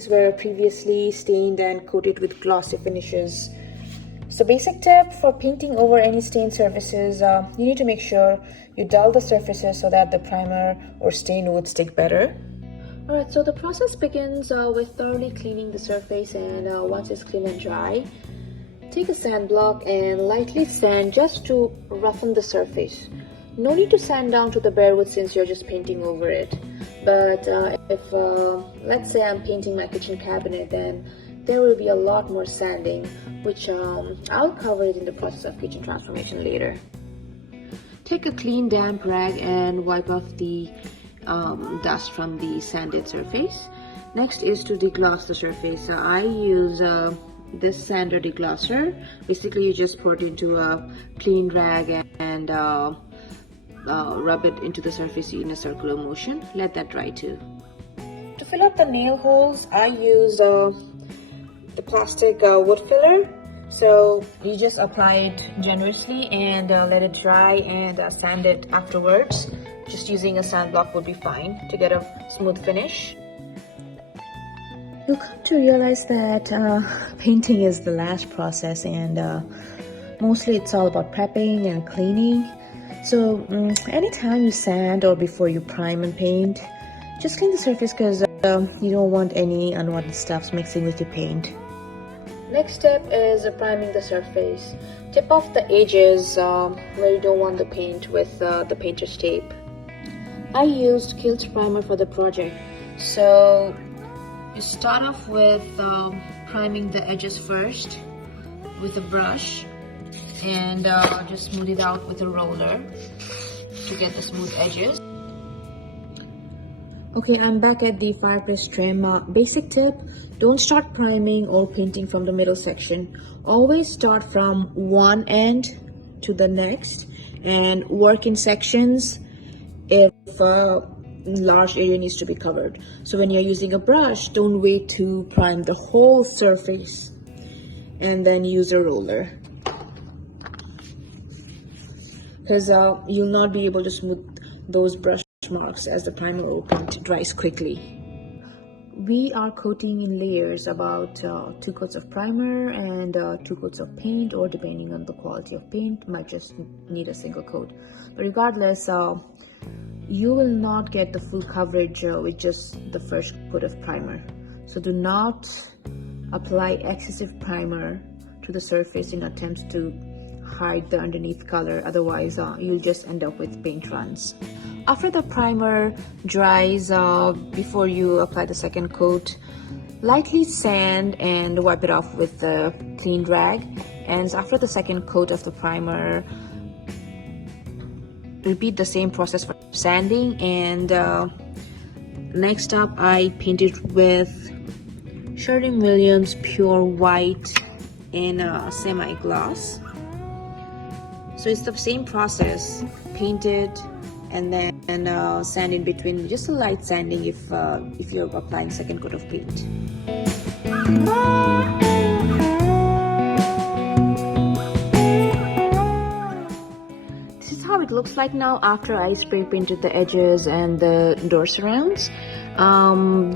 these were previously stained and coated with glossy finishes. So basic tip for painting over any stained surfaces, you need to make sure you dull the surfaces so that the primer or stain would stick better. Alright, so the process begins with thoroughly cleaning the surface, and once it's clean and dry, take a sand block and lightly sand just to roughen the surface. No need to sand down to the bare wood since you're just painting over it. But if let's say I'm painting my kitchen cabinet, then there will be a lot more sanding, which I'll cover it in the process of kitchen transformation later. Take a clean damp rag and wipe off the dust from the sanded surface. Next is to degloss the surface. I use this sander deglosser. Basically, you just pour it into a clean rag and rub it into the surface in a circular motion. Let that dry too. To fill up the nail holes, I use the plastic wood filler. So you just apply it generously and let it dry and sand it afterwards. Just using a sand block would be fine to get a smooth finish. You'll come to realize that painting is the last process, and mostly it's all about prepping and cleaning. So anytime you sand or before you prime and paint, just clean the surface because you don't want any unwanted stuffs mixing with your paint. Next step is priming the surface. Tip off the edges where you don't want the paint with the painter's tape. I used Kilt's primer for the project. So you start off with priming the edges first with a brush and just smooth it out with a roller to get the smooth edges. Okay, I'm back at the fireplace trim. Basic tip, don't start priming or painting from the middle section. Always start from one end to the next and work in sections if large area needs to be covered. So when you're using a brush, don't wait to prime the whole surface and then use a roller, because you'll not be able to smooth those brush marks as the primer or paint dries quickly. We are coating in layers, about 2 coats of primer and 2 coats of paint, or depending on the quality of paint, might just need a single coat. But regardless, you will not get the full coverage with just the first coat of primer. So do not apply excessive primer to the surface in attempts to hide the underneath color, otherwise you'll just end up with paint runs. After the primer dries, before you apply the second coat, lightly sand and wipe it off with a clean rag. And after the second coat of the primer, repeat the same process for sanding. And next up, I painted with Sherwin-Williams Pure White in semi-gloss. So it's the same process, paint it and then sand in between, just a light sanding if you're applying second coat of paint. This is how it looks like now after I spray painted the edges and the door surrounds.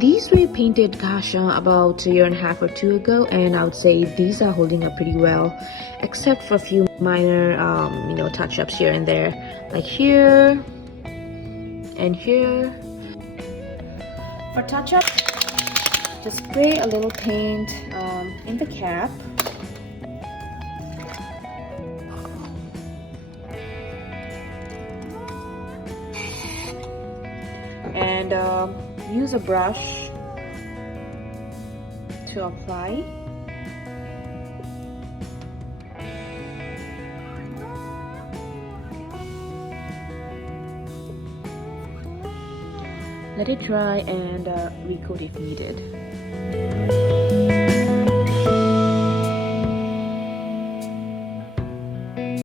These were painted, about a year and a half or 2 ago, and I would say these are holding up pretty well, except for a few minor, touch-ups here and there, like here and here. For touch-up, just spray a little paint in the cap. And use a brush to apply. Let it dry and recoat if needed.